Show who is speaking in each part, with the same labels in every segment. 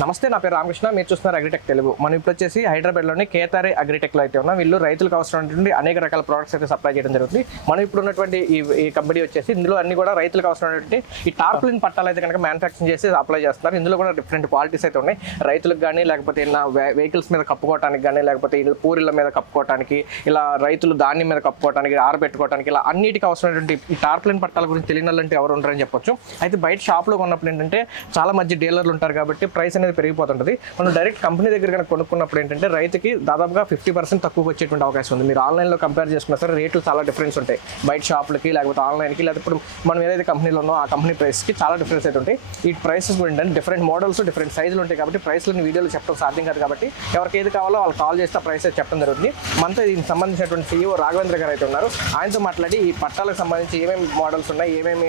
Speaker 1: నమస్తే నా పేరు రామకృష్ణ. మీరు చూస్తున్నారు అగ్రిటెక్ తెలుగు మనం ఇప్పుడు వచ్చేసి హైదరాబాద్లోని కేతారే అగ్రిటెక్లో అయితే ఉన్నాం. వీళ్ళు రైతులకు అవసరమైనటువంటి అనేక రకాల ప్రోడక్ట్స్ అయితే సప్లై చేయడం జరుగుతుంది. మనం ఇప్పుడు ఉన్నటువంటి ఈ ఈ కంపెనీ వచ్చేసి ఇందులో అన్ని కూడా రైతులకు అవసరమైనటువంటి ఈ టార్ప్లిన్ పట్టాలు అయితే కనుక మ్యానుఫ్యాక్చరింగ్ చేసి అప్లై చేస్తున్నారు. ఇందులో కూడా డిఫరెంట్ క్వాలిటీస్ అయితే ఉన్నాయి. రైతులకు కానీ లేకపోతే నా వెహికల్స్ మీద కప్పుకోవడానికి కానీ లేకపోతే ఇళ్ళ పూరిళ్ళ మీద కప్పుకోవడానికి ఇలా రైతులు ధాన్యం మీద కప్పుకోవడానికి ఆరబెట్టుకోవడానికి ఇలా అన్నిటికీ అవసరమైనటువంటి ఈ టార్పులిన్ పట్టాల గురించి తెలియని వాళ్ళు ఎవరు ఉంటారని చెప్పొచ్చు. అయితే బయట షాప్లో కొన్నప్పుడు ఏంటంటే చాలా మంచి డీలర్లు ఉంటారు కాబట్టి ప్రైస్ అనేది పెరిగిపోతుంటుంది. మనం డైరెక్ట్ కంపెనీ దగ్గర కనుక కొనుక్కున్నప్పుడు ఏంటంటే రైతుకి దాదాపుగా ఫిఫ్టీ పర్సెంట్ తక్కువకి వచ్చేటువంటి అవకాశం ఉంది. మీరు ఆన్లైన్లో కంపేర్ చేసుకున్నా సరే రేట్లు చాలా డిఫరెన్స్ ఉంటాయి. బయట షాపులకి లేకపోతే ఆన్లైన్కి లేకపోతే ఇప్పుడు మనం ఏదైతే కంపెనీలో ఉన్నో ఆ కంపెనీ ప్రైస్కి చాలా డిఫరెన్స్ అయితే ఉంటాయి. ఈ ప్రైసెస్ కూడా ఏంటంటే డిఫరెంట్ మోడల్స్ డిఫరెంట్ సైజులు ఉంటాయి కాబట్టి ప్రైస్లని వీడియోలో చెప్పడం సాధ్యం కాదు కాబట్టి ఎవరికి ఏది కావాలో వాళ్ళు కాల్ చేస్తే ప్రైస్ చెప్పడం జరుగుతుంది. మనతో దీనికి సంబంధించినటువంటి సీఈఓ రాఘవేంద్ర గారు అయితే ఉన్నారు. ఆయనతో మాట్లాడి ఈ పట్టాలకు సంబంధించి ఏమేమి మోడల్స్ ఉన్నాయి ఏమేమి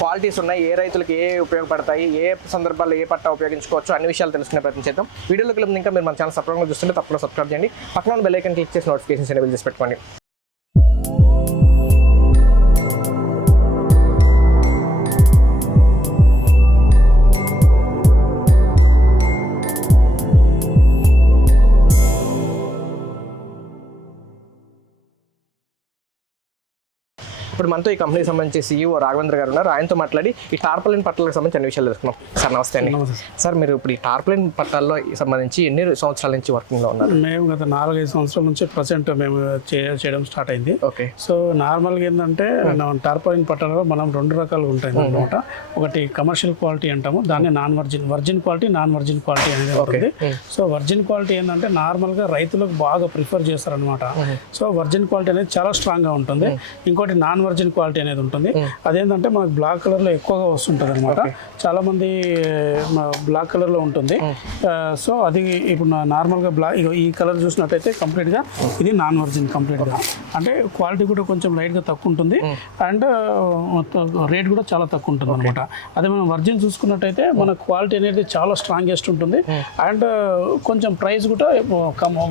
Speaker 1: క్వాలిటీస్ ఉన్నాయి ఏ రైతులకు ఏ ఉపయోగపడతాయి ఏ సందర్భాల్లో ఏ పట్టా ఉపయోగించుకోవచ్చు అన్ని విషయాలు తెలుసుకునే ప్రయత్నం చేద్దాం. వీడియోలోకి ఇంకా మీరు మన ఛానల్ సబ్స్క్రైబ్ చూస్తుంటే తప్పకుండా సబ్స్క్రైబ్ చేయండి. పక్కన బెల్ ఐకన్ క్లిక్ చేసి నోటిఫికేషన్స్ ఎనేబుల్ చేసి పెట్టుకోండి. ఇప్పుడు మనతో ఈ కంపెనీకి సంబంధించి సీఈఓ రాఘవేంద్ర గారు ఉన్నారు. ఆయనతో మాట్లాడి ఈ టార్పలిన్ పట్టాలకు సంబంధించి అన్ని విషయాలు తెలుసుకున్నాం సార్ నమస్తే అండి. సార్. మీరు ఇప్పుడు ఈ టార్పలిన్ పట్టాల్లో సంబంధించి ఎన్ని సంవత్సరాల నుంచి వర్కింగ్లో ఉన్నారు?
Speaker 2: మేము గత నాలుగైదు సంవత్సరాల నుంచి ప్రజెంట్ మేము చేయడం స్టార్ట్ అయింది.
Speaker 1: ఓకే.
Speaker 2: సో నార్మల్గా ఏంటంటే టార్పాలిన్ పట్టణంలో మనం రెండు రకాలుగా ఉంటాయి అనమాట ఒకటి కమర్షియల్ క్వాలిటీ అంటాము దాన్ని non virgin virgin quality non virgin quality అనేది ఉంటుంది. సో వర్జిన్ క్వాలిటీ ఏంటంటే నార్మల్గా రైతులకు బాగా ప్రిఫర్ చేస్తారనమాట సో వర్జిన్ క్వాలిటీ అనేది చాలా స్ట్రాంగ్గా ఉంటుంది. ఇంకోటి నాన్ వర్జిన్ క్వాలిటీ అనేది ఉంటుంది. అదేంటంటే మనకు బ్లాక్ కలర్లో ఎక్కువగా వస్తుంటుంది అనమాట చాలా మంది బ్లాక్ కలర్లో ఉంటుంది. ఆ, సో అది ఇప్పుడు నార్మల్గా బ్లాక్ ఈ కలర్ చూసినట్టయితే కంప్లీట్గా ఇది నాన్ వర్జిన్ కంప్లీట్గా అంటే క్వాలిటీ కూడా కొంచెం లైట్గా తక్కువ ఉంటుంది అండ్ రేట్ కూడా చాలా తక్కువ ఉంటుంది అనమాట అదే మనం వర్జిన్ చూసుకున్నట్టయితే మన క్వాలిటీ అనేది చాలా స్ట్రాంగెస్ట్ ఉంటుంది. అండ్ కొంచెం ప్రైస్ కూడా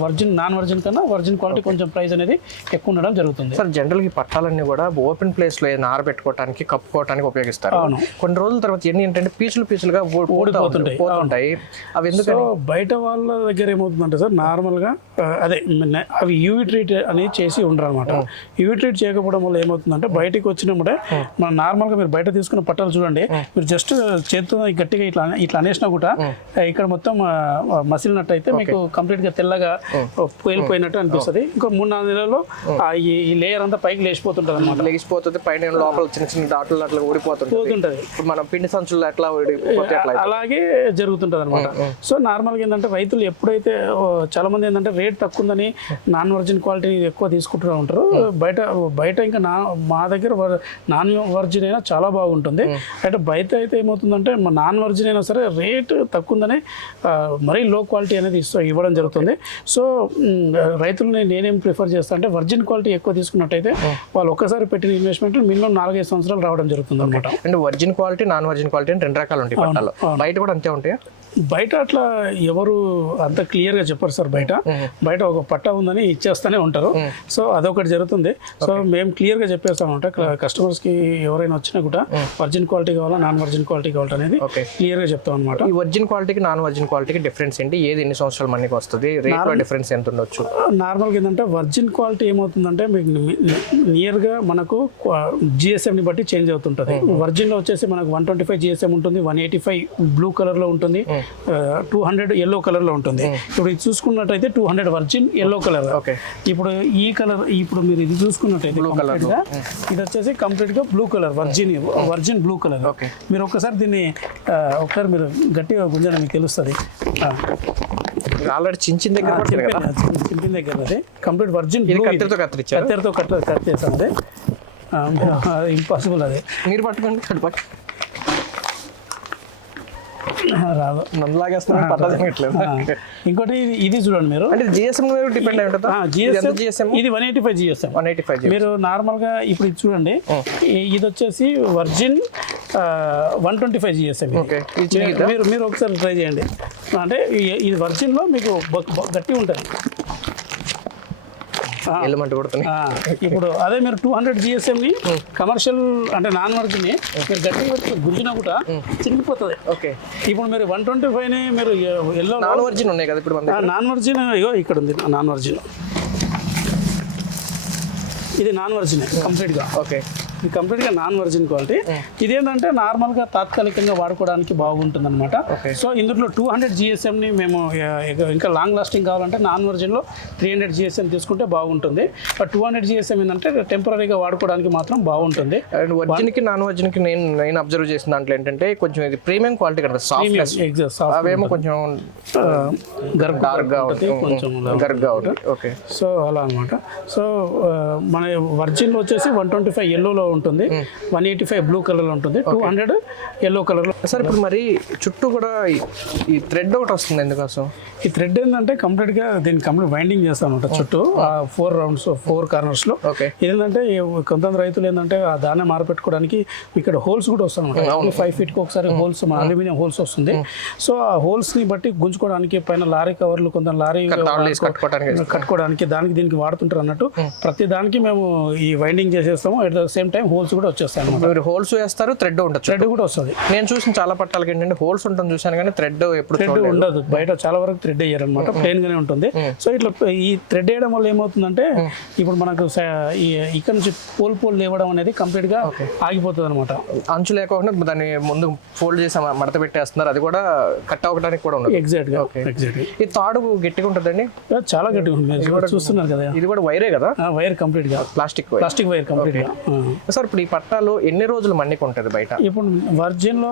Speaker 2: వర్జిన్ నాన్ వర్జిన్ కన్నా వర్జిన్ క్వాలిటీ కొంచెం ప్రైస్ అనేది ఎక్కువ ఉండడం జరుగుతుంది
Speaker 1: సార్ జనరల్గా పట్టాలన్నీ కూడా ఓపెన్ ప్లేస్లో ఏదైనా ఆరబెట్టుకోవడానికి కప్పుకోవడానికి ఉపయోగిస్తారు.
Speaker 2: అవును.
Speaker 1: కొన్ని రోజుల తర్వాత ఎన్ని ఏంటంటే పీచులు పీచులుగా ఊ- పోతా
Speaker 2: ఊడిపోతుంటాయి.
Speaker 1: పోతుంటాయి. అవి ఎందుకు
Speaker 2: బయట వాళ్ళ దగ్గర ఏమవుతుందంటే సార్ నార్మల్గా ఆ, అదే అవి యూవి ట్రీట్ అనేది చేసి ఉండరు అనమాట యూవి ట్రీట్ చేయకపోవడం వల్ల ఏమవుతుందంటే బయటికి వచ్చినప్పుడే మనం నార్మల్గా మీరు బయట తీసుకున్న పట్టాలు చూడండి. మీరు జస్ట్ చేతితో గట్టిగా ఇట్లా ఇట్లా అనేసినా కూడా ఇక్కడ మొత్తం మసిలినట్టు అయితే మీకు కంప్లీట్గా తెల్లగా పేలిపోయినట్టు అనిపిస్తుంది. ఇంకో మూడు నాలుగు నెలల్లో ఈ లేయర్ అంతా పైకి లేచిపోతుంటుంది. అనమాట
Speaker 1: లెగిసిపోతుంది పైన లోపల చిన్న చిన్న డాట్లు అట్లా ఊడిపోతుంది ఇప్పుడు మనం పిండి సంచులు ఎట్లా ఊడిపోతే
Speaker 2: అలాగే జరుగుతుంటుంది అనమాట సో నార్మల్గా ఏంటంటే రైతులు ఎప్పుడైతే చాలా మంది ఏంటంటే రేట్ తక్కువ ఉందని నాన్ వర్జిన్ క్వాలిటీ ఎక్కువ తీసుకుంటూ ఉంటారు. బయట బయట ఇంకా నా మా దగ్గర నాన్ వర్జిన్ అయినా చాలా బాగుంటుంది. అయితే బయట అయితే ఏమవుతుందంటే మా నాన్ వర్జిన్ అయినా సరే రేట్ తక్కువ ఉందని మరీ లో క్వాలిటీ అనేది ఇస్తూ ఇవ్వడం జరుగుతుంది. సో రైతులని నేనేం ప్రిఫర్ చేస్తాను అంటే వర్జిన్ క్వాలిటీ ఎక్కువ తీసుకున్నట్టయితే వాళ్ళు ఒక్కసారి పెట్టిన ఇన్వెస్ట్మెంట్ మినిమం నాలుగైదు సంవత్సరాలు రావడం జరుగుతుంది అనమాట
Speaker 1: అంటే original quality non original quality అని రెండు రకాలు ఉంటాయి పట్టాలు బయట కూడా అంతే ఉంటాయి?
Speaker 2: బయట అట్లా ఎవరు అంత క్లియర్గా చెప్పరు సార్ బయట. బయట ఒక పట్టా ఉందని ఇచ్చేస్తూనే ఉంటారు. సో అదొకటి జరుగుతుంది. సో మేము క్లియర్గా చెప్పేస్తాం అనమాట కస్టమర్స్కి ఎవరైనా వచ్చినా కూడా వర్జిన్ క్వాలిటీ కావాలా నాన్ వర్జిన్ క్వాలిటీ కావాలా అనేది క్లియర్గా చెప్తాం అనమాట
Speaker 1: ఈ ఒరిజినల్ క్వాలిటీకి నాన్ ఒరిజినల్ క్వాలిటీకి డిఫరెన్స్ ఏంటి? ఏది ఎన్ని సంవత్సరాల మనకి వస్తుంది? రేట్లో డిఫరెన్స్ ఎంత ఉండొచ్చు?
Speaker 2: నార్మల్గా ఏంటంటే వర్జిన్ క్వాలిటీ ఏమవుతుందంటే మీకు నియర్గా మనకు జిఎస్ఎంని బట్టి చేంజ్ అవుతుంటుంది. వర్జిన్లో వచ్చేసి మనకు వన్ ట్వంటీ ఫైవ్ జిఎస్ఎం ఉంటుంది వన్ ఎయిటీ ఫైవ్ బ్లూ కలర్లో ఉంటుంది. టూ హండ్రెడ్ ఎల్లో కలర్లో ఉంటుంది. ఇప్పుడు ఇది చూసుకున్నట్టయితే two hundred virgin yellow colour
Speaker 1: okay
Speaker 2: ఇప్పుడు ఈ కలర్ ఇప్పుడు మీరు ఇది చూసుకున్నట్టయితే complete గా ఇది వచ్చేసి కంప్లీట్గా blue colour virgin virgin blue colour
Speaker 1: Okay.
Speaker 2: మీరు ఒక్కసారి దీన్ని ఒకసారి మీరు గట్టిగా గుంజన మీకు తెలుస్తుంది.
Speaker 1: ఆల్రెడీ చిన్న దగ్గర
Speaker 2: చింపిన దగ్గర అది కంప్లీట్ వర్జిన్
Speaker 1: కత్తిరితో కత్తిరించారు
Speaker 2: కత్తెరతో కట్ కట్ ఇంపాసిబుల్ అది.
Speaker 1: మీరు పట్టుకోండి.
Speaker 2: రాదు.
Speaker 1: నన్ను లాగేస్తున్నారు పట్టా తినట్లేదు.
Speaker 2: ఆ, ఇంకోటి ఇది- చూడండి మీరు.
Speaker 1: అంటే జిఎస్ఎం డిపెండ్ అయి ఉంటుందా?
Speaker 2: జిఎస్ఎం ఇది one eighty five GSM
Speaker 1: one eighty five
Speaker 2: మీరు నార్మల్గా ఇప్పుడు ఇది చూడండి. ఇది వచ్చేసి virgin one twenty five GSM మీరు మీరు ఒకసారి ట్రై చేయండి. అంటే ఇది వర్జిన్లో మీకు గట్టి ఉంటుంది.
Speaker 1: ఎల్లుమంట కొడుతున్నాయి
Speaker 2: ఆ, ఇప్పుడు అదే మీరు టూ హండ్రెడ్ జిఎస్ఎంని కమర్షియల్ అంటే నాన్ మీరు గట్టిగా పెట్టి గుంజినా కూడా చిరిగిపోతుంది.
Speaker 1: ఓకే.
Speaker 2: ఇప్పుడు మీరు వన్ ట్వంటీ ఫైవ్ని మీరు ఎల్లో
Speaker 1: నాన్ వర్జిన్ ఉన్నాయి కదా ఇప్పుడు.
Speaker 2: నాన్ వర్జిన్ ఇగో ఇక్కడ ఉంది నాన్ వర్జిన్ ఇది నాన్ వర్జిన్ కంప్లీట్గా
Speaker 1: ఓకే.
Speaker 2: ఇది కంప్లీట్గా నాన్ వర్జిన్ క్వాలిటీ. ఇదేంటంటే నార్మల్గా తాత్కాలికంగా వాడుకోవడానికి బాగుంటుంది అనమాట. సో ఇందులో టూ హండ్రెడ్ జిఎస్ఎంని మేము ఇక- లాంగ్ లాస్టింగ్ కావాలంటే నాన్ వర్జిన్లో త్రీ హండ్రెడ్ జిఎస్ఎం తీసుకుంటే బాగుంటుంది. బట్ టూ హండ్రెడ్ జిఎస్ఎం ఏంటంటే టెంపరీగా వాడుకోవడానికి మాత్రం బాగుంటుంది.
Speaker 1: అండ్ వర్జిన్కి నాన్ వర్జిన్కి నేను నేను అబ్జర్వ్ చేసిన దాంట్లో ఏంటంటే కొంచెం ఇది ప్రీమియం క్వాలిటీ కదా సాఫ్ట్నెస్ అవేమో కొంచెం గర్గ్ ఓకే
Speaker 2: సో అలా అనమాట సో మన వర్జిన్లో వచ్చేసి వన్ ట్వంటీ ఫైవ్ ఎల్లోలో ఉంటుంది. వన్ ఎయిటీ ఫైవ్ బ్లూ కలర్లో ఉంటుంది. టూ హండ్రెడ్ ఎల్లో కలర్లో
Speaker 1: సార్ ఇప్పుడు మరి చుట్టూ కూడా ఈ- థ్రెడ్ ఒకటి వస్తుంది ఎందుకోసం?
Speaker 2: ఈ థ్రెడ్ ఏంటంటే కంప్లీట్గా దీన్ని కంప్లీట్ వైండింగ్ చేస్తాం అనమాట చుట్టూ. ఫోర్ రౌండ్స్ ఫోర్ కార్నర్స్లో ఏంటంటే కొంతమంది రైతులు ఏంటంటే ఆ దాన్ని మారపెట్టుకోవడానికి ఇక్కడ హోల్స్ కూడా వస్తాయి ఫైవ్ ఫీట్కి ఒకసారి హోల్స్ మన అల్యూమినియం హోల్స్ వస్తుంది. సో ఆ హోల్స్ని బట్టి గుంజుకోవడానికి పైన లారీ కవర్లు కొంత లారీ
Speaker 1: కట్టుకోవడానికి
Speaker 2: దానికి దీనికి వాడుతుంటారు అన్నట్టు. ప్రతి దానికి మేము ఈ వైండింగ్ చేసేస్తాము. At the same time holes కూడా వచ్చేస్తాయి అనమాట
Speaker 1: మీరు హోల్స్ వేస్తారు థ్రెడ్ ఉండొచ్చు
Speaker 2: థ్రెడ్ కూడా వస్తుంది.
Speaker 1: నేను చూసిన చాలా పట్టాలకి ఏంటంటే హోల్స్ ఉంటుంది చూసాను కానీ థ్రెడ్ ఎప్పుడు
Speaker 2: థ్రెడ్. ఉండదు. బయట చాలా వరకు థ్రెడ్ వేయరు అనమాట ప్లెయిన్ గానే ఉంటుంది సో ఇట్లా ఈ థ్రెడ్ వేయడం వల్ల ఏమవుతుందంటే ఇప్పుడు మనకు ఇక్కడ నుంచి పోల్ పోల్ లేవడం అనేది కంప్లీట్గా ఆగిపోతుంది అనమాట
Speaker 1: అంచు లేకుండా దాన్ని ముందు ఫోల్డ్ చేసి మడత పెట్టేస్తున్నారు. అది కూడా కట్ అవ్వడానికి కూడా ఉండదు.
Speaker 2: ఎగ్జాక్ట్గా ఎగ్జాక్ట్
Speaker 1: ఈ తాడు గట్టిగా ఉంటుందండి?
Speaker 2: చాలా గట్టిగా మీరు చూస్తున్నారు కదా.
Speaker 1: ఇది కూడా వైరే కదా?
Speaker 2: ఆ వైర్ కంప్లీట్గా.
Speaker 1: ప్లాస్టిక్
Speaker 2: ప్లాస్టిక్ వైర్ కంప్లీట్గా.
Speaker 1: సార్ ఇప్పుడు ఈ పట్టాలు ఎన్ని రోజులు మన్నిక ఉంటుంది బయట?
Speaker 2: ఇప్పుడు వర్జిన్లో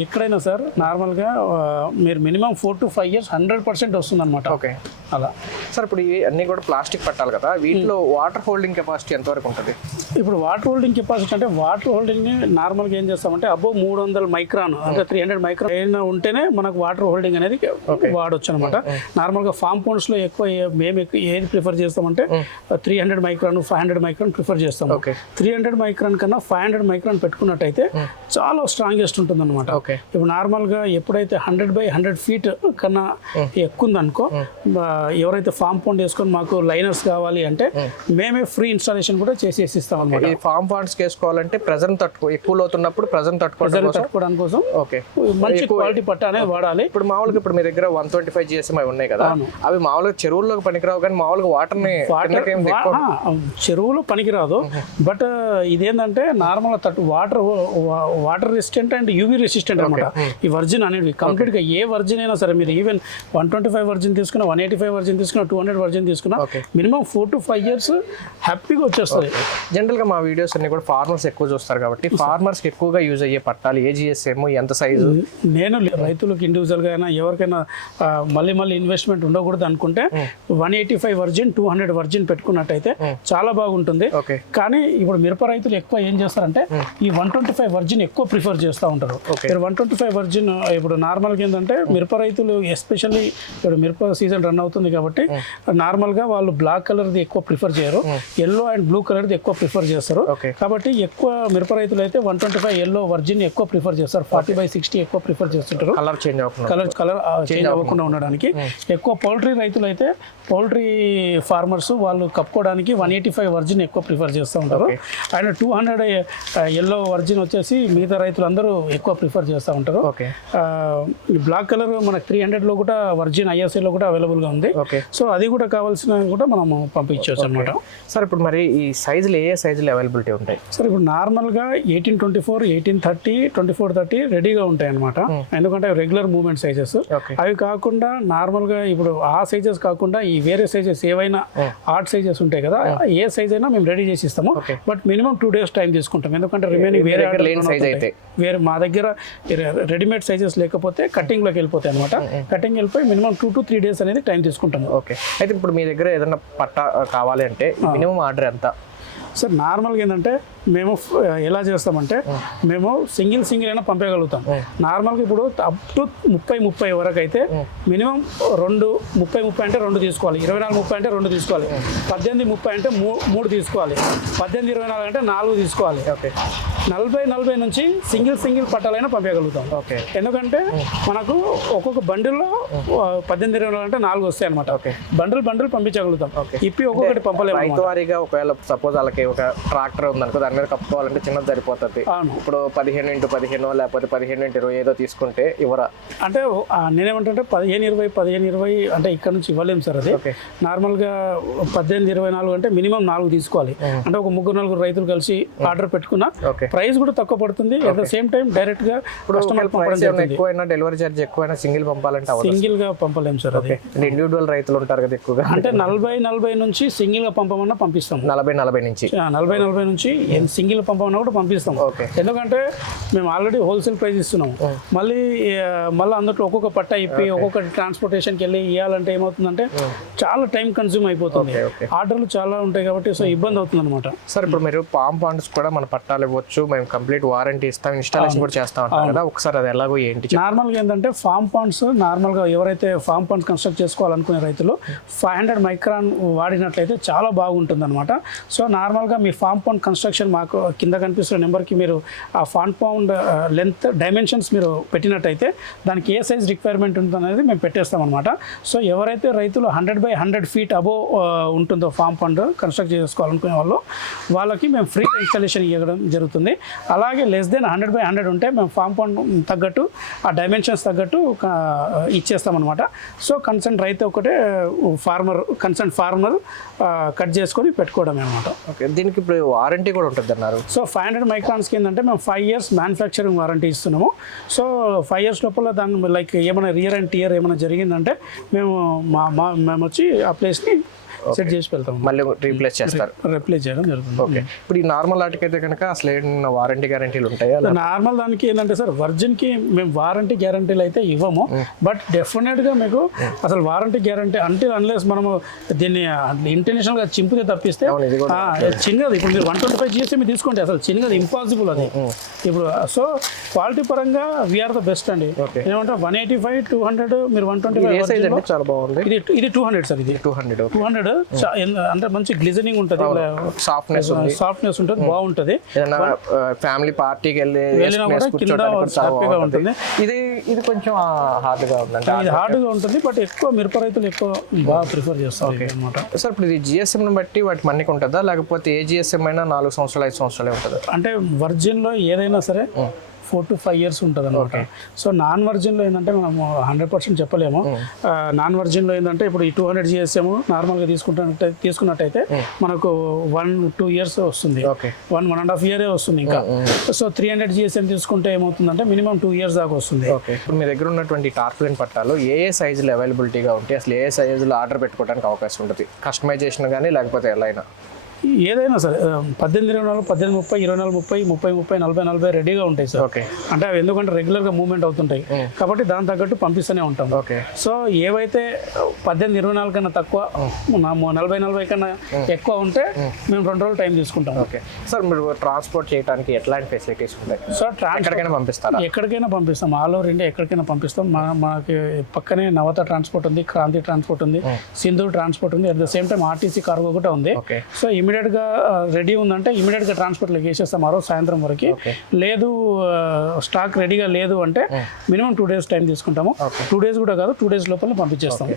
Speaker 2: ఎక్కడైనా సార్ నార్మల్గా ఆ, మీరు minimum four to five years hundred percent వస్తుంది అనమాట
Speaker 1: ఓకే.
Speaker 2: అలా.
Speaker 1: సార్ ఇప్పుడు ఇవి అన్ని కూడా ప్లాస్టిక్ పట్టాలు కదా వీటిలో వాటర్ హోల్డింగ్ కెపాసిటీ ఎంత వరకు ఉంటుంది?
Speaker 2: ఇప్పుడు వాటర్ హోల్డింగ్ కెపాసిటీ అంటే వాటర్ హోల్డింగ్ని నార్మల్గా ఏం చేస్తామంటే అబ్బో మూడు వందల మైక్రాన్ అంటే త్రీ హండ్రెడ్ మైక్రాన్ అయినా ఉంటేనే మనకు వాటర్ హోల్డింగ్ అనేది వాడొచ్చు అనమాట నార్మల్గా ఫామ్ పౌండ్స్లో ఎక్కువ ఏ- మేము ఎక్కువ ఏది ప్రిఫర్ చేస్తామంటే three hundred micron five hundred micron prefer చేస్తాం
Speaker 1: ఓకే.
Speaker 2: త్రీ హండ్రెడ్ మైక్రాన్ కన్నా ఫైవ్ హండ్రెడ్ మైక్రాన్ పెట్టుకున్నట్టయితే చాలా స్ట్రాంగెస్ట్ ఉంటుంది అనమాట ఇప్పుడు నార్మల్గా ఎప్పుడైతే హండ్రెడ్ బై హండ్రెడ్ ఫీట్ కన్నా ఎక్కువ ఉందనుకో బా- ఎవరైతే ఫామ్ పౌండ్ వేసుకొని మాకు లైనర్స్ కావాలి అంటే మేమే ఫ్రీ ఇన్స్టాలేషన్ కూడా చేసేసి ఇస్తాం అనమాట
Speaker 1: ఈ ఫామ్ ఫాండ్స్ వేసుకోవాలంటే ప్రెజర్ తట్టుకో ఎక్కువ లోతున్నప్పుడు ప్రెజర్ తట్టుకోవడం కోసం?
Speaker 2: తట్టుకోవడానికి కోసం
Speaker 1: ఓకే
Speaker 2: మంచి క్వాలిటీ పట్ట అనేది వాడాలి.
Speaker 1: ఇప్పుడు మామూలుగా ఇప్పుడు మీ దగ్గర వన్ ట్వంటీ ఫైవ్ జిఎస్ఎం అవి ఉన్నాయి కదా అవి మామూలుగా చెరువుల్లోకి పనికిరావు కానీ మామూలుగా వాటర్ని
Speaker 2: వాటర్ చెరువులు పనికిరాదు. బట్ ఇదేంటంటే నార్మల్ తట్టు water water resistant and UV resistant అనమాట ఈ వర్జిన్ అనేది కంప్లీట్గా ఏ వర్జిన్ అయినా సరే మీరు even one twenty five virgin తీసుకున్నా వన్ ఎయిటీ ఫైవ్ వర్జిన్ తీసుకున్నా టూ హండ్రెడ్ వర్జిన్ తీసుకున్నా. Minimum four to five years హ్యాపీగా వచ్చేస్తుంది.
Speaker 1: జనరల్గా మా వీడియోస్ అన్ని కూడా ఫార్మర్స్ ఎక్కువ చూస్తారు కాబట్టి ఫార్మర్స్కి ఎక్కువగా యూజ్ అయ్యే పట్టాలు ఏ జిఎస్ఎం ఎంత సైజు?
Speaker 2: నేను రైతులకు ఇండివిజువల్గా అయినా ఎవరికైనా మళ్ళీ మళ్ళీ ఇన్వెస్ట్మెంట్ ఉండకూడదు అనుకుంటే one eighty five virgin two hundred virgin పెట్టుకున్నట్టయితే చాలా బాగుంటుంది. కానీ ఇప్పుడు మిరప రైతులు ఎక్కువ ఏం చేస్తారంటే ఈ వన్ ట్వంటీ ఫైవ్ వర్జిన్ ఎక్కువ ప్రిఫర్ చేస్తూ ఉంటారు. మీరు వన్ ట్వంటీ ఫైవ్ వర్జిన్ ఇప్పుడు నార్మల్గా ఏంటంటే మిరప రైతులు ఎస్పెషల్లీ ఇప్పుడు మిరప సీజన్ రన్ అవుతుంది కాబట్టి నార్మల్గా వాళ్ళు బ్లాక్ కలర్ది ఎక్కువ ప్రిఫర్ చేయరు. ఎల్లో అండ్ బ్లూ కలర్ది ఎక్కువ ప్రిఫర్ చేస్తారు. కాబట్టి ఎక్కువ మిరప రైతులు అయితే one twenty five yellow virgin ఎక్కువ ప్రిఫర్ చేస్తారు. ఫార్టీ బై సిక్స్టీ ఎక్కువ ప్రిఫర్ చేస్తుంటారు.
Speaker 1: కలర్ చేంజ్ అవ్వకుండా.
Speaker 2: కలర్ కలర్ చేంజ్ అవ్వకుండా. ఉండడానికి. ఎక్కువ పౌల్ట్రీ రైతులు అయితే పౌల్ట్రీ ఫార్మర్స్ వాళ్ళు కప్పుకోవడానికి వన్ ఎయిటీ ఫైవ్ వర్జిన్ ఎక్కువ ప్రిఫర్ చేస్తూ ఉంటారు. And two hundred yellow virgin వచ్చేసి మిగతా రైతులు అందరూ ఎక్కువ ప్రిఫర్ చేస్తూ ఉంటారు.
Speaker 1: ఓకే.
Speaker 2: బ్లాక్ కలర్ మనకి త్రీ హండ్రెడ్లో కూడా వర్జిన్ ఐఎస్ఐలో కూడా అవైలబుల్గా ఉంది.
Speaker 1: ఓకే.
Speaker 2: సో అది కూడా కావాల్సిన కూడా మనము పంపించవచ్చు అనమాట
Speaker 1: సార్ ఇప్పుడు మరి ఈ సైజులు ఏ సైజులు అవైలబిలిటీ ఉంటాయి?
Speaker 2: సార్ ఇప్పుడు నార్మల్గా eighteen twenty four eighteen thirty twenty four thirty రెడీగా ఉంటాయి అనమాట ఎందుకంటే రెగ్యులర్ మూవ్మెంట్ సైజెస్ అవి కాకుండా నార్మల్గా ఇప్పుడు ఆ సైజెస్ కాకుండా ఈ వేరే సైజెస్ ఏవైనా ఆర్ట్ సైజెస్ ఉంటాయి కదా ఏ సైజ్ అయినా మేము రెడీ చేసి ఇస్తాము. But minimum two days time తీసుకుంటాం. ఎందుకంటే రిమైనింగ్ వేరే
Speaker 1: size
Speaker 2: అవుతుంటాయి. వేరే మా దగ్గర రెడీమేడ్ సైజెస్ లేకపోతే కటింగ్లోకి వెళ్ళిపోతాయి అనమాట కటింగ్ వెళ్ళిపోయి minimum two to three days అనేది టైం తీసుకుంటాము.
Speaker 1: ఓకే. అయితే ఇప్పుడు మీ దగ్గర ఏదైనా పట్ట కావాలి అంటే మినిమం ఆర్డర్ ఎంత?
Speaker 2: సార్ నార్మల్గా ఏంటంటే మేము ఎలా చేస్తామంటే మేము సింగిల్ సింగిల్ అయినా పంపేయగలుగుతాం నార్మల్గా ఇప్పుడు అప్ టు ముప్పై ముప్పై వరకు అయితే మినిమం రెండు ముప్పై ముప్పై అంటే రెండు తీసుకోవాలి. ఇరవై నాలుగు ముప్పై అంటే రెండు తీసుకోవాలి. పద్దెనిమిది ముప్పై అంటే మూడు తీసుకోవాలి. పద్దెనిమిది ఇరవై నాలుగు అంటే నాలుగు తీసుకోవాలి.
Speaker 1: ఓకే.
Speaker 2: నలభై నలభై నుంచి సింగిల్ సింగిల్ పట్టాలైనా పంపించగలుగుతాం
Speaker 1: ఓకే.
Speaker 2: ఎందుకంటే మనకు ఒక్కొక్క బండిల్లో పద్దెనిమిది ఇరవై నాలుగు అంటే నాలుగు వస్తాయి అనమాట
Speaker 1: ఓకే.
Speaker 2: బండిల్ బండిల్ పంపించగలుగుతాం. ఇప్పి ఒక్కొక్కటి పంపలేము
Speaker 1: ఒకవేళ సపోజ్ వాళ్ళకి ఒక ట్రాక్టర్ ఉందనుకో దాని మీద కప్పుకోవాలంటే చిన్నది సరిపోతుంది. ఇప్పుడు పదిహేను ఇంటూ పదిహేను లేకపోతే పదిహేను ఇంటూ ఇరవై ఏదో తీసుకుంటే ఇవ్వరా?
Speaker 2: అంటే నేనేమంటే పదిహేను ఇరవై పదిహేను ఇరవై అంటే ఇక్కడ నుంచి ఇవ్వలేము సార్ అది. నార్మల్గా పద్దెనిమిది ఇరవై నాలుగు అంటే మినిమం నాలుగు తీసుకోవాలి. అంటే ఒక ముగ్గురు నలుగురు రైతులు కలిసి ఆర్డర్ పెట్టుకున్నా ప్రైస్ కూడా తక్కువ పడుతుంది. అట్ ద సేమ్ టైం డైరెక్ట్గా కస్టమర్
Speaker 1: ఎక్కువైనా డెలివరీ ఛార్జ్ ఎక్కువైనా సింగిల్ పంపాలంటే
Speaker 2: సింగిల్గా పంపలేము సార్ అది.
Speaker 1: ఇండివిజువల్ రైతులు ఉంటారు కదా ఎక్కువగా.
Speaker 2: అంటే నలభై నలభై నుంచి సింగిల్గా పంపమన్నా పంపిస్తాం.
Speaker 1: నలభై నలభై నుంచి.
Speaker 2: నలభై నలభై నుంచి సింగిల్ పంపమన్నా కూడా పంపిస్తాం. ఎందుకంటే మేము ఆల్రెడీ హోల్సేల్ ప్రైస్ ఇస్తున్నాము మళ్ళీ మళ్ళీ అందులో ఒక్కొక్క పట్ట ఇప్పి ఒక్కొక్క ట్రాన్స్పోర్టేషన్కి వెళ్ళి ఇవ్వాలంటే ఏమవుతుందంటే చాలా టైం కన్జ్యూమ్ అయిపోతుంది. ఆర్డర్లు చాలా ఉంటాయి కాబట్టి సో ఇబ్బంది అవుతుంది అనమాట
Speaker 1: సార్ ఇప్పుడు మీరు పామ్ పాండ్స్ కూడా మన పట్టాలు ఇవ్వచ్చు. మేము కంప్లీట్ వారంటీ ఇస్తాం. ఇన్స్టాలేషన్ కూడా చేస్తాం అంటారు కదా. ఒకసారి అది ఎలాగో ఏంటి.
Speaker 2: నార్మల్గా ఏంటంటే ఫామ్ పాండ్స్ నార్మల్గా ఎవరైతే ఫామ్ పాండ్స్ కన్స్ట్రక్ట్ చేసుకోవాలనుకునే రైతులు ఫైవ్ హండ్రెడ్ మైక్రాన్ వాడినట్లయితే చాలా బాగుంటుంది అనమాట సో నార్మల్గా మీ ఫామ్ పౌండ్ కన్స్ట్రక్షన్ మాకు కింద కనిపిస్తున్న నెంబర్కి మీరు ఆ ఫామ్ పౌండ్ లెంత్ డైమెన్షన్స్ మీరు పెట్టినట్టయితే దానికి ఏ సైజ్ రిక్వైర్మెంట్ ఉంటుందనేది మేము పెట్టేస్తాం అనమాట సో ఎవరైతే రైతులు hundred by hundred feet above ఉంటుందో ఫామ్ పౌండ్ కన్స్ట్రక్ట్ చేసుకోవాలనుకునే వాళ్ళు వాళ్ళకి మేము ఫ్రీ ఇన్స్టాలేషన్ ఇవ్వడం జరుగుతుంది. అలాగే less than hundred by hundred ఉంటే మేము ఫామ్ పౌండ్ తగ్గట్టు ఆ డైమెన్షన్స్ తగ్గట్టు ఇచ్చేస్తామన్నమాట. సో కన్సర్న్ రైతు ఒకటే ఫార్మర్ కన్సర్న్ ఫార్మర్ కట్ చేసుకొని పెట్టుకోవడమే అనమాట
Speaker 1: ఓకే దీనికి ఇప్పుడు వారంటీ కూడా ఉంటుంది అన్నారు
Speaker 2: సో ఫైవ్ హండ్రెడ్ మైక్రాన్స్కి ఏంటంటే మేము ఫైవ్ ఇయర్స్ మ్యానుఫ్యాక్చరింగ్ వారంటీ ఇస్తున్నాము. సో ఫైవ్ ఇయర్స్ లోపల దాన్ని లైక్ ఏమైనా రియర్ అండ్ టియర్ ఏమైనా జరిగిందంటే మేము మా మా మేము వచ్చి ఆ ప్లేస్ని సెట్ చేసి వెళ్తాము
Speaker 1: మళ్ళీ రీప్లేస్ చేస్తారు.
Speaker 2: రిప్లేస్ చేయడం జరుగుతుంది.
Speaker 1: ఓకే ఇప్పుడు ఈ నార్మల్ వాటికైతే కనుక అసలు ఏమైనా వారంటీ గ్యారంటీలు ఉంటాయా?
Speaker 2: నార్మల్ దానికి ఏంటంటే సార్ వర్జిన్కి మేము వారంటీ గ్యారంటీలు అయితే ఇవ్వము. బట్ డెఫినెట్గా మీకు అసలు వారంటీ గ్యారంటీ అంటే అన్లెస్ మనము దీన్ని ఇంటర్నేషనల్గా చింపితే తప్పిస్తే చిన్నది. ఇప్పుడు మీరు వన్ ట్వంటీ ఫైవ్ జిఎస్ఎం తీసుకోండి అసలు చిన్నది ఇంపాసిబుల్ అది. ఇప్పుడు సో క్వాలిటీ పరంగా వీఆర్ ద బెస్ట్ అండి. ఏమంటే one eighty five two hundred మీరు వన్ ట్వంటీ ఫైవ్
Speaker 1: చాలా బాగుంది.
Speaker 2: ఇది ఇది టూ హండ్రెడ్ సార్ ఇది.
Speaker 1: టూ హండ్రెడ్
Speaker 2: టూ హండ్రెడ్ అంటే మంచి గ్లిజనింగ్ ఉంటుంది.
Speaker 1: సాఫ్ట్నెస్
Speaker 2: సాఫ్ట్నెస్ ఉంటుంది బాగుంటుంది.
Speaker 1: ఫ్యామిలీ పార్టీకి వెళ్ళి
Speaker 2: వెళ్ళినా కూడా కింద
Speaker 1: కూడా
Speaker 2: హ్యాపీగా. ఉంటుంది.
Speaker 1: ఇది ఇది కొంచెం హార్డ్గా ఉందండి.
Speaker 2: ఇది హార్డ్గా ఉంటుంది బట్ ఎక్కువ మిరప రైతులు ఎక్కువ బాగా ప్రిఫర్ చేస్తారు అనమాట
Speaker 1: సార్ ఇప్పుడు ఇది జిఎస్ఎం బట్టి వాటి మన్నికి ఉంటుందా? లేకపోతే ఏ జిఎస్ఎం అయినా నాలుగు సంవత్సరాలు ఐదు సంవత్సరాలే ఉంటుందా?
Speaker 2: అంటే వర్జిన్లో ఏదైనా సరే ఫోర్ టు ఫైవ్ ఇయర్స్ ఉంటుంది అనమాట సో నాన్ వర్జిన్లో ఏంటంటే మనం హండ్రెడ్ పర్సెంట్ చెప్పలేము. నాన్ వర్జిన్లో ఏంటంటే ఇప్పుడు ఈ టూ హండ్రెడ్ జిఎస్ఎం నార్మల్గా తీసుకుంటున్నట్టు తీసుకున్నట్టయితే మనకు వన్ టూ ఇయర్స్ వస్తుంది.
Speaker 1: Okay.
Speaker 2: One one and half ఇయరే వస్తుంది ఇంకా. సో త్రీ హండ్రెడ్ జిఎస్ఎం తీసుకుంటే ఏమవుతుందంటే మినిమం టూ ఇయర్స్ దాకా వస్తుంది.
Speaker 1: ఇప్పుడు మీ దగ్గర ఉన్నటువంటి టార్పులిన్ పట్టాలు ఏ ఏ సైజులు అవైలబిలిటీగా ఉంటాయి అసలు ఏ సైజులో ఆర్డర్ పెట్టుకోవడానికి అవకాశం ఉంటుంది? కస్టమైజేషన్ కానీ లేకపోతే ఎలా అయినా?
Speaker 2: ఏదైనా సరే పద్దెనిమిది ఇరవై నాలుగు పద్దెనిమిది ముప్పై ఇరవై నాలుగు ముప్పై ముప్పై ముప్పై నలభై నలభై రెడీగా ఉంటాయి సార్.
Speaker 1: ఓకే.
Speaker 2: అంటే అవి ఎందుకంటే రెగ్యులర్గా మూవ్మెంట్ అవుతుంటాయి. కాబట్టి దాని తగ్గట్టు పంపిస్తూనే ఉంటాం.
Speaker 1: ఓకే.
Speaker 2: సో ఏవైతే పద్దెనిమిది ఇరవై నాలుగు కన్నా తక్కువ నలభై నలభై కన్నా ఎక్కువ ఉంటే మేము. రెండు రోజులు టైం తీసుకుంటాం.
Speaker 1: ఓకే. సార్ మీరు ట్రాన్స్పోర్ట్ చేయడానికి ఎట్లాంటి ఫెసిలిటీస్ ఉంటాయి?
Speaker 2: సో ట్రాన్స్
Speaker 1: ఎక్కడికైనా పంపిస్తారా?
Speaker 2: ఎక్కడికైనా పంపిస్తాం. ఆల్ ఓవర్ ఇండియా ఎక్కడికైనా పంపిస్తాం. మన మనకి పక్కనే నవత ట్రాన్స్పోర్ట్ ఉంది క్రాంతి ట్రాన్స్పోర్ట్ ఉంది సింధూర్ ట్రాన్స్పోర్ట్ ఉంది. At the same time RTC cargo కూడా ఉంది. సో ఇమీడియట్గా రెడీ ఉందంటే ఇమీడియట్గా ట్రాన్స్పోర్ట్లోకి వేసేస్తాం ఆ రోజు సాయంత్రం వరకు. లేదు స్టాక్ రెడీగా లేదు అంటే మినిమం టూ డేస్ టైం తీసుకుంటాము. టూ డేస్ కూడా కాదు టూ డేస్ లోపల పంపించేస్తాం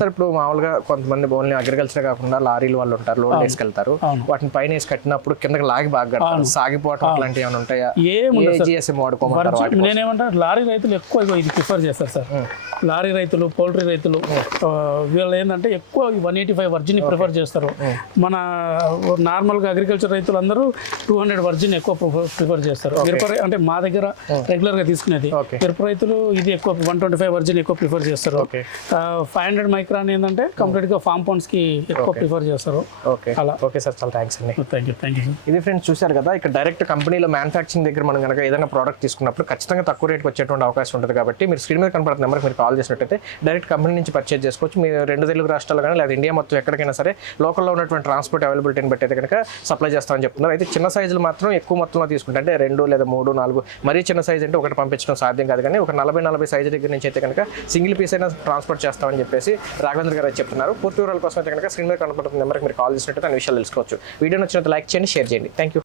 Speaker 1: సార్ ఇప్పుడు మామూలుగా కొంతమంది ఓన్లీ అగ్రికల్చర్ కాకుండా లారీలు వాళ్ళు ఉంటారు లోడ్ వేసుకెళ్తారు
Speaker 2: అవును.
Speaker 1: వాటిని పైన వేసి కట్టినప్పుడు కిందకి లాగి బాగా సాగిపోవటం అట్లాంటివి ఏమైనా ఉంటాయా?
Speaker 2: ఏముండదు సార్.
Speaker 1: జిఎస్ఎం వాడుకోమంటారు
Speaker 2: నేనేమంటా లారీ రైతులు ఎక్కువ ఇది ప్రిఫర్ చేస్తారు సార్. లారీ రైతులు పౌల్ట్రీ రైతులు వీళ్ళు ఏంటంటే ఎక్కువ one eighty five virgin prefer చేస్తారు. మన నార్మల్గా అగ్రికల్చర్ రైతులు అందరూ టూ హండ్రెడ్ వర్జిన్ ఎక్కువ ప్రిఫర్ చేస్తారు. మిరప అంటే మా దగ్గర రెగ్యులర్గా తీసుకునేది. మిరప రైతులు ఇది ఎక్కువ వన్ ట్వంటీ ఫైవ్ వర్జిన్ ఎక్కువ ప్రిఫర్ చేస్తారు. ఫైవ్ హండ్రెడ్ మైక్రాన్ ఏంటంటే కంప్లీట్గా ఫామ్ పౌండ్స్కి ఎక్కువ ప్రిఫర్ చేస్తారు.
Speaker 1: ఓకే
Speaker 2: అలా.
Speaker 1: ఓకే సార్ చాలా థ్యాంక్స్ అండి.
Speaker 2: థ్యాంక్ యూ థ్యాంక్ యూ
Speaker 1: ఇది ఫ్రెండ్స్ చూశారు కదా ఇక్కడ డైరెక్ట్ కంపెనీలో మ్యానుఫ్యాక్చరింగ్ దగ్గర మనం కనుక ఏదైనా ప్రోడక్ట్ తీసుకున్నప్పుడు ఖచ్చితంగా తక్కువ రేట్కి వచ్చేటువంటి అవకాశం ఉంటుంది కాబట్టి మీరు స్క్రీన్ మీద కనపడుతున్న నెంబర్కి మీరు కాల్ చేసినట్టయితే డైరెక్ట్ కంపెనీ నుంచి పర్చేజ్ చేసుకోవచ్చు. మీరు రెండు తెలుగు రాష్ట్రాలు కానీ లేదా ఇండియా మొత్తం ఎక్కడికైనా సరే లోకల్లో ఉన్నటువంటి ట్రాన్స్పోర్ట్ అవైలబిలిటీని బట్టి అయితే కనుక సప్లై చేస్తామని చెప్తున్నారు. అయితే చిన్న సైజులు మాత్రం ఎక్కువ మొత్తంలో తీసుకుంటే అంటే రెండు లేదా మూడు నాలుగు మరీ చిన్న సైజ్ అంటే ఒకటి పంపించడం సాధ్యం కాదు కానీ ఒక నలభై నలభై సైజు దగ్గర నుంచి అయితే కనుక సింగిల్ పీస్ అయినా ట్రాన్స్పోర్ట్ చేస్తామని చెప్పేసి రాఘవేంద్ర గారు చెప్తున్నారు. పూర్తి వివరాల కోసం అయితే కనుక స్క్రీన్ మీద కనపడుతున్న నెంబర్కి మీరు కాల్ చేసినట్టు దాని విషయాలు తెలుసుకోవచ్చు. వీడియో నచ్చినట్టు లైక్ చేయండి షేర్ చేయండి. Thank you